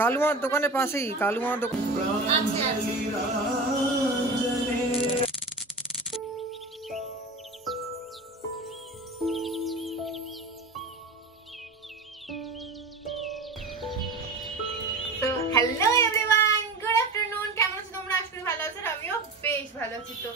কালুমার দোকানের পাশেই, কালুমার দোকান। Hello everyone, good afternoon. কেমন আছো তোমরা? আশা করি ভালো আছো। আমিও বেশ ভালো আছি। তো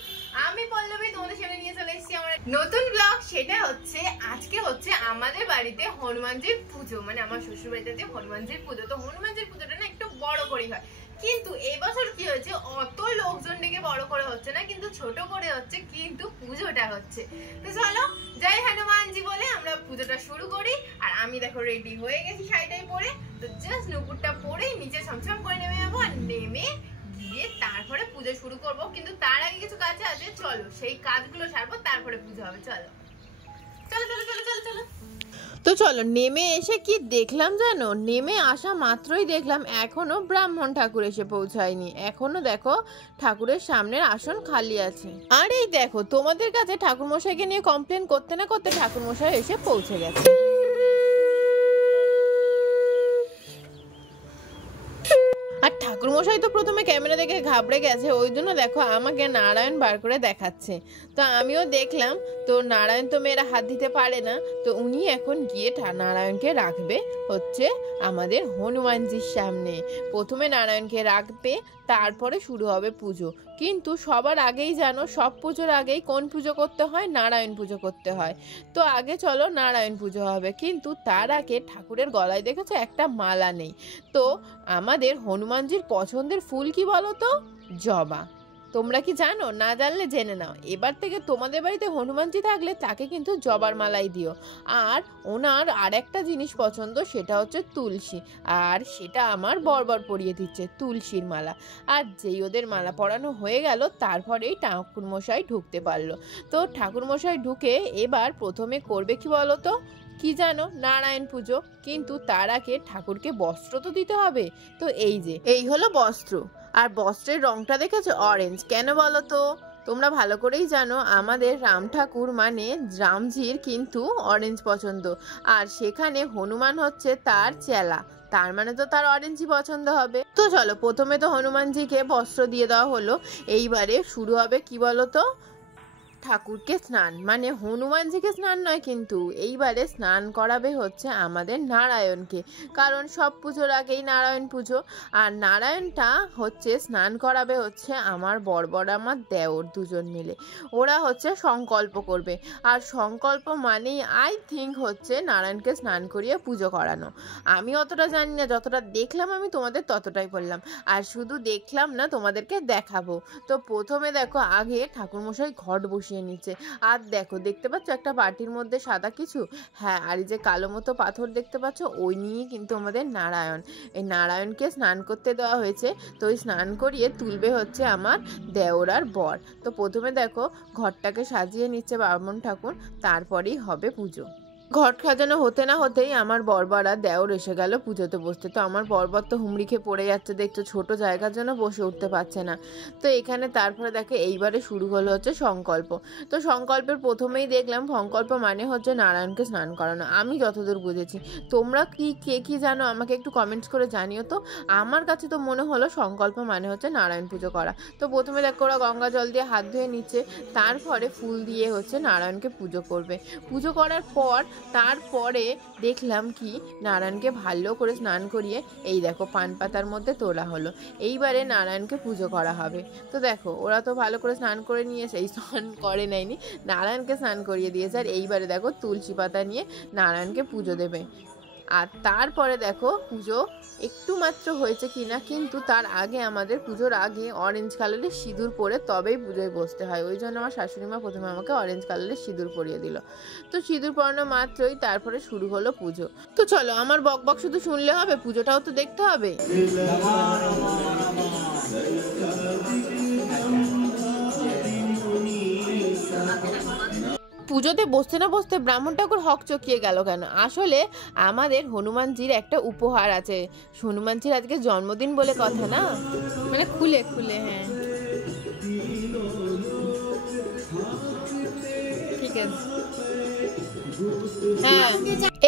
আমি পল্লবী তোমাদের সামনে নিয়ে চলে এসেছি আমার নতুন ব্লগ। সেটা হচ্ছে আজকে হচ্ছে আমাদের বাড়িতে হনুমানজির পুজো, মানে আমার শ্বশুর বাড়িতে যে হনুমানজির পুজো। তো হনুমানজির পুজোটা না একটু বড় করে হয়, কিন্তু এবছর কি হয়েছে, অত লোকজন ডেকে বড় করে হচ্ছে না, কিন্তু ছোট করে হচ্ছে, কিন্তু পুজোটা হচ্ছে। তো চলো জয় হনুমানজি বলে আমরা পুজোটা শুরু করি। আর আমি দেখো রেডি হয়ে গেছি শাড়িটাই পরে। তো জাস্ট নুপুরটা পরেই নিচে ছমছম করে নেমে যাবো, আর নেমে গিয়ে তারপরে পুজো শুরু করব। কিন্তু তার আগে কিছু কাজ আছে, চলো সেই কাজগুলো সারবো, তারপরে পুজো হবে। চলো চলো চলো চলো চলো চলো। তো চলো নেমে এসে কি দেখলাম জানো, নেমে আসা মাত্রই দেখলাম এখনো ব্রাহ্মণ ঠাকুর এসে পৌঁছায়নি। এখনো দেখো ঠাকুরের সামনের আসন খালি আছে। আর এই দেখো তোমাদের কাছে ঠাকুরমশাইকে নিয়ে কমপ্লেন করতে না করতে ঠাকুরমশাই এসে পৌঁছে গেছে। আর ঠাকুরমশাই তো প্রথমে ক্যামেরা দেখে ঘাবড়ে গেছে, ওই জন্য দেখো আমাকে নারায়ণ বার করে দেখাচ্ছে। তো আমিও দেখলাম, তো নারায়ণ তো মেয়েরা হাত দিতে পারে না, তো উনি এখন গিয়ে নারায়ণকে রাখবে হচ্ছে আমাদের হনুমানজির সামনে। প্রথমে নারায়ণকে রাখবে, তারপরে শুরু হবে পুজো। কিন্তু সবার আগেই জানো, সব পুজোর আগেই কোন পুজো করতে হয়? নারায়ণ পুজো করতে হয়। তো আগে চলো নারায়ণ পুজো হবে, কিন্তু তার আগে ঠাকুরের গলায় দেখেছো একটা মালা নেই। তো আমাদের হনুমানজির পছন্দের ফুল কি বলো তো? জবা। তোমরা কি জানো? না জানলে জেনে নাও। এবার থেকে তোমাদের বাড়িতে হনুমানজি থাকলে তাকে কিন্তু জবার মালাই দিও। আর ওনার আর একটা জিনিস পছন্দ, সেটা হচ্ছে তুলসী। আর সেটা আমার বরবর পরিয়ে দিচ্ছে, তুলসীর মালা। আর যেই ওদের মালা পরানো হয়ে গেল, তারপরেই ঠাকুরমশাই ঢুকতে পারলো। তো ঠাকুরমশাই ঢুকে এবার প্রথমে করবে কি বলো তো? কি জানো? নারায়ণ পুজো। কিন্তু তার আগে ঠাকুরকে বস্ত্র তো দিতে হবে। তো এই হলো বস্ত্র। আর বস্ত্রের রংটা দেখেছো? অরেঞ্জ। কেন বলো তো? তোমরা ভালো করেই জানো আমাদের রাম ঠাকুর মানে রামজির কিন্তু অরেঞ্জ পছন্দ। আর সেখানে হনুমান হচ্ছে তার চেলা, তার মানে তো তার অরেঞ্জই পছন্দ হবে। তো চলো প্রথমে তো হনুমানজিকে বস্ত্র দিয়ে দেওয়া হলো। এইবারে শুরু হবে কি বলো তো? ঠাকুরকে স্নান, মানে হনুমানজিকে স্নান নয়, কিন্তু এইবারে স্নান করাবে হচ্ছে আমাদের নারায়ণকে। কারণ সব পুজোর আগেই নারায়ণ পুজো। আর নারায়ণটা হচ্ছে স্নান করাবে হচ্ছে আমার বরবর আমার দেওর, দুজন মিলে ওরা হচ্ছে সংকল্প করবে। আর সংকল্প মানেই আই থিঙ্ক হচ্ছে নারায়ণকে স্নান করিয়ে পুজো করানো। আমি অতটা জানি না, যতটা দেখলাম আমি তোমাদের ততটাই বললাম। আর শুধু দেখলাম না, তোমাদেরকে দেখাবো। তো প্রথমে দেখো আগে ঠাকুরমশাই ঘট বসিয়ে নিচ্ছে। আর দেখো দেখতে পাচ্ছ একটা বাটির মধ্যে সাদা কিছু, হ্যাঁ, আর এই যে কালো মতো পাথর দেখতে পাচ্ছ, ওই নিয়ে কিন্তু আমাদের নারায়ণ। এই নারায়ণকে স্নান করতে দেওয়া হয়েছে। তো ওই স্নান করিয়ে তুলবে হচ্ছে আমার দেওর আর বর। তো প্রথমে দেখো ঘরটাকে সাজিয়ে নিচ্ছে ব্রাহ্মণ ঠাকুর, তারপরেই হবে পুজো। ঘট সাজানো হতে না হতেই আমার বরবর আর দেওর এসে গেল পুজোতে বসতে। তো আমার বরবর তো হুমড়ি খেয়ে পড়ে যাচ্ছে, দেখছো ছোট জায়গার জন্য বসে উঠতে পারছে না। তো এখানে তারপরে দেখে এইবারে শুরু হলো হচ্ছে সংকল্প। তো সংকল্পের প্রথমেই দেখলাম সংকল্প মানে হচ্ছে নারায়ণকে স্নান করানো, আমি যতদূর বুঝেছি। তোমরা কে কি জানো আমাকে একটু কমেন্টস করে জানিও তো। আমার কাছে তো মনে হলো সংকল্প মানে হচ্ছে নারায়ণ পুজো করা। তো প্রথমে দেখো ওরা গঙ্গা জল দিয়ে হাত ধুয়ে নিচ্ছে, তারপরে ফুল দিয়ে হচ্ছে নারায়ণকে পুজো করবে। পুজো করার পর তারপরে দেখলাম কি নারায়ণকে ভালো করে স্নান করিয়ে এই দেখো পান পাতার মধ্যে তোলা হলো। এইবারে নারায়ণকে পুজো করা হবে। তো দেখো ওরা তো ভালো করে স্নান করে নিয়েছে, এই স্নান করে নেয়নি, নারায়ণকে স্নান করিয়ে দিয়েছে। আর এইবারে দেখো তুলসী পাতা নিয়ে নারায়ণকে পুজো দেবে। আর তারপরে দেখো পুজো একটু মাত্র হয়েছে কিনা, কিন্তু তার আগে আমাদের পুজোর আগে অরেঞ্জ কালারের সিঁদুর পরে তবেই পুজোয় বসতে হয়। ওই জন্য আমার শাশুড়ি মা প্রথমে আমাকে অরেঞ্জ কালারের সিঁদুর পরিয়ে দিল। তো সিঁদুর পরানো মাত্রই তারপরে শুরু হলো পুজো। তো চলো আমার বকবক শুধু শুনলে হবে, পুজোটাও তো দেখতে হবে। পুজোতে বসতে না বসতে ব্রাহ্মণ ঠাকুর হক চকিয়ে গেল কেন? আসলে আমাদের হনুমানজির একটা উপহার আছে। হনুমানজির আজকে জন্মদিন বলে কথা না, মানে খুলে খুলে। হ্যাঁ ঠিক আছে। হ্যাঁ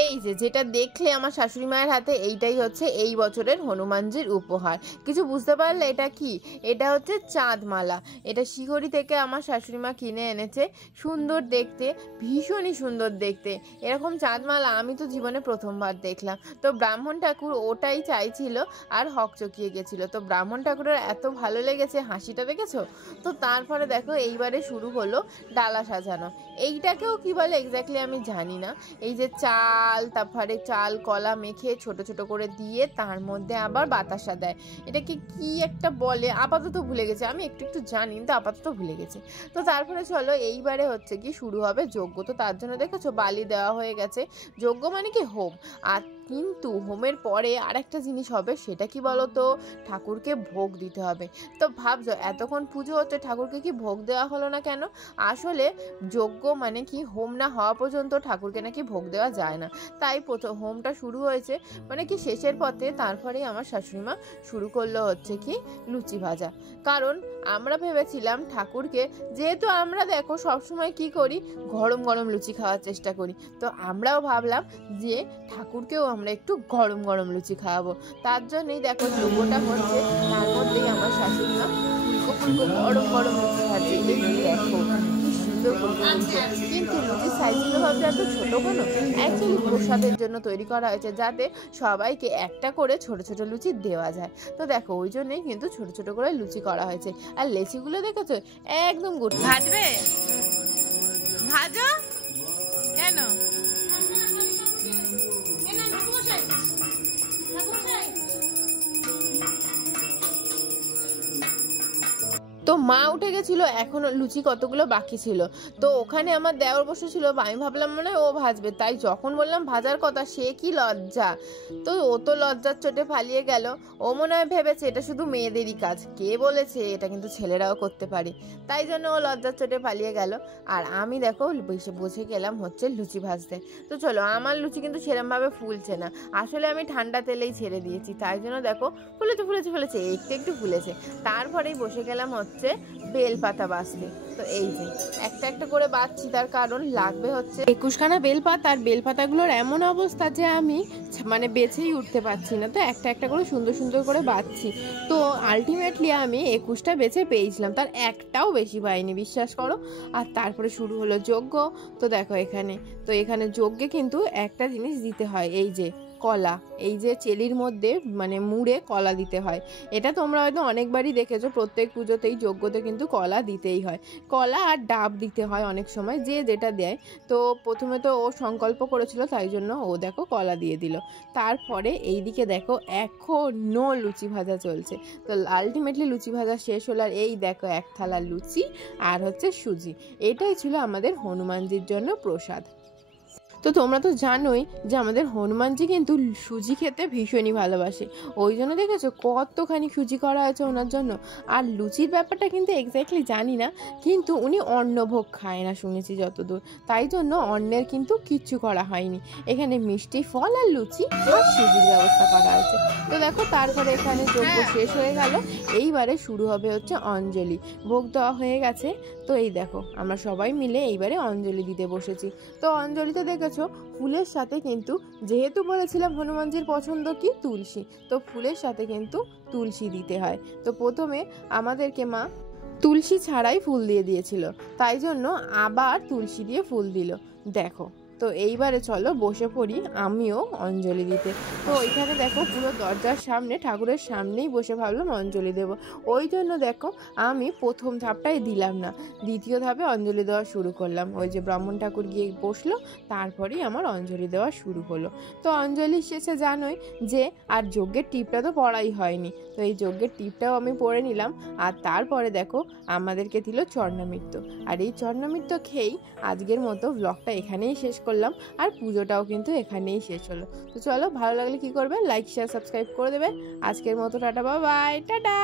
এই যে যেটা দেখলে আমার শাশুড়ি মায়ের হাতে, এইটাই হচ্ছে এই বছরের হনুমানজির উপহার। কিছু বুঝতে পারলে এটা কি? এটা হচ্ছে চাঁদমালা। এটা শিহরি থেকে আমার শাশুড়ি মা কিনে এনেছে। সুন্দর দেখতে, ভীষণই সুন্দর দেখতে। এরকম চাঁদমালা আমি তো জীবনে প্রথমবার দেখলাম। তো ব্রাহ্মণ ঠাকুর ওটাই চাইছিল আর হক চকিয়ে গেছিল। তো ব্রাহ্মণ ঠাকুরের এত ভালো লেগেছে, হাসিটা দেখেছো তো। তারপরে দেখো এইবারে শুরু হলো ডালা সাজানো। এইটাকেও কি বলে এক্স্যাক্টলি আমি জানি না। এই যে চাল, তারপরে চাল কলা মেখে ছোট ছোট করে দিয়ে তার মধ্যে আবার বাতাসা দেয়। এটাকে কি একটা বলে, আপাতত ভুলে গেছে। আমি একটু একটু জানি তো আপাতত ভুলে গেছি। তো তারপরে চলো এইবারে হচ্ছে কি শুরু হবে যজ্ঞ। তো তার জন্য দেখেছো বালি দেওয়া হয়ে গেছে। যজ্ঞ মানে কি হোম। আর কিন্তু হোমের পরে আরেকটা জিনিস হবে, সেটা কি বলো তো? ঠাকুরকে ভোগ দিতে হবে। তো ভাবছো এতক্ষণ পুজো হচ্ছে, ঠাকুরকে কি ভোগ দেওয়া হলো না কেন? আসলে যজ্ঞ মানে কি হোম না হওয়া পর্যন্ত ঠাকুরকে নাকি ভোগ দেওয়া যায় না। তাই প্রথম হোমটা শুরু হয়েছে মানে কি শেষের পথে। তারপরেই আমার শাশুড়ি মা শুরু করলো হচ্ছে কি লুচি ভাজা। কারণ আমরা ভেবেছিলাম ঠাকুরকে, যেহেতু আমরা দেখো সবসময় কি করি, গরম গরম লুচি খাওয়ার চেষ্টা করি। তো আমরাও ভাবলাম যে ঠাকুরকেও আমরা একটু গরম গরম লুচি খাওয়াবো। তার জন্যই দেখো যজ্ঞটা হচ্ছে, তার মধ্যেই আমার শাশুড়ি মা ফুলকো ফুলকো গরম গরম লুচি খাচ্ছে। এই দেখো কি সুন্দর ফুলকো ফুলকো। কিন্তু লুচির সাইজগুলো ভাবছে এত ছোট কেন? অ্যাকচুয়ালি প্রসাদের জন্য তৈরি করা হয়েছে, যাতে সবাইকে একটা করে ছোট ছোট লুচি দেওয়া যায়। তো দেখো ওই জন্যই কিন্তু ছোট ছোট করে লুচি করা হয়েছে। আর লেচিগুলো দেখেছো একদম গুড। ভাজবে, ভাজো কেন? তো মা উঠে গেছিল, এখনো লুচি কতগুলো বাকি ছিল। তো ওখানে আমার দেওর বসেছিল, আমি ভাবলাম মানে ও ভাজবে। তাই যখন বললাম ভাজার কথা, সে কি লজ্জা। তো ও তো লজ্জার চোটে পালিয়ে গেল। ও মনে হয় ভেবেছে এটা শুধু মেয়েদেরই কাজ, কে বলেছে এটা কিন্তু ছেলেরাও করতে পারে। তাই জন্য ও লজ্জার চোটে পালিয়ে গেল। আর আমি দেখো বসে গেলাম হচ্ছে লুচি ভাজতে। তো চলো, আমার লুচি কিন্তু সেরমভাবে ফুলছে না। আসলে আমি ঠান্ডা তেলেই ছেড়ে দিয়েছি, তাই জন্য দেখো ফুলেছে ফুলেছে ফুলেছে, একটু একটু ফুলেছে। তারপরেই বসে গেলাম হচ্ছে বেলপাতা বাছতে। তো এই যে একটা একটা করে বাছছি, তার কারণ লাগবে হচ্ছে 21খানা বেলপাতা। আর বেলপাতাগুলোর এমন অবস্থা যে আমি মানে বেছেই উঠতে পারছি না। তো একটা একটা করে সুন্দর সুন্দর করে বাছছি। তো আলটিমেটলি আমি 21টা বেছে পেয়েছিলাম, তার একটাও বেশি পাইনি, বিশ্বাস করো। আর তারপরে শুরু হলো যজ্ঞ। তো দেখো এখানে যজ্ঞে কিন্তু একটা জিনিস দিতে হয়, এই যে কলা। এই যে চেলির মধ্যে মানে মুড়ে কলা দিতে হয়। এটা তোমরা হয়তো অনেকবারই দেখেছো, প্রত্যেক পুজোতেই যজ্ঞতে কিন্তু কলা দিতেই হয়। কলা আর ডাব দিতে হয় অনেক সময়, যে যেটা দেয়। তো প্রথমে তো ও সংকল্প করেছিল, তাই জন্য ও দেখো কলা দিয়ে দিল। তারপরে এইদিকে দেখো এখনো লুচি ভাজা চলছে। তো আলটিমেটলি লুচি ভাজা শেষ হলো। আর এই দেখো এক থালা লুচি আর হচ্ছে সুজি। এটাই ছিল আমাদের হনুমানজির জন্য প্রসাদ। তো তোমরা তো জানোই যে আমাদের হনুমানজি কিন্তু সুজি খেতে ভীষণই ভালোবাসে। ওই জন্য দেখেছো কতখানি সুজি করা হয়েছে ওনার জন্য। আর লুচির ব্যাপারটা কিন্তু এক্স্যাক্টলি জানি না, কিন্তু উনি অন্নভোগ খায় না শুনেছি যতদূর। তাই জন্য অন্নের কিন্তু কিচ্ছু করা হয়নি। এখানে মিষ্টি ফল আর লুচি আর সুজির ব্যবস্থা করা হয়েছে। তো দেখো তারপরে এখানে যজ্ঞ শেষ হয়ে গেল। এইবারে শুরু হবে হচ্ছে অঞ্জলি। ভোগ দেওয়া হয়ে গেছে। তো এই দেখো আমরা সবাই মিলে এইবারে অঞ্জলি দিতে বসেছি। তো অঞ্জলিতে দেখেছো ফুলের সাথে কিন্তু, যেহেতু বলেছিলাম হনুমানজির পছন্দ কি তুলসী, তো ফুলের সাথে কিন্তু তুলসী দিতে হয়। তো প্রথমে আমাদেরকে মা তুলসী ছাড়াই ফুল দিয়ে দিয়েছিল, তাই জন্য আবার তুলসী দিয়ে ফুল দিল। দেখো তো এইবারে চলো বসে পড়ি আমিও অঞ্জলি দিতে। তো ওইখানে দেখো পুরো দরজার সামনে, ঠাকুরের সামনেই বসে ভাবলাম অঞ্জলি দেব। ওই জন্য দেখো আমি প্রথম ধাপটাই দিলাম না, দ্বিতীয় ধাপে অঞ্জলি দেওয়া শুরু করলাম। ওই যে ব্রাহ্মণ ঠাকুর গিয়ে বসলো, তারপরেই আমার অঞ্জলি দেওয়া শুরু হলো। তো অঞ্জলি শেষে জানোই যে আর যজ্ঞের টিপটা তো পড়াই হয়নি, তো এই যজ্ঞের টিপটাও আমি পড়ে নিলাম। আর তারপরে দেখো আমাদেরকে দিল চরণামৃত। আর এই চরণামৃত খেয়েই আজকের মতো ব্লগটা এখানেই শেষ করলাম। আর পুজোটাও কিন্তু এখানেই শেষ হলো। তো চলো, ভালো লাগলে কি করবে, লাইক শেয়ার সাবস্ক্রাইব করে দেবে। আজকের মতো টাটা, বাই বাই, টাটা।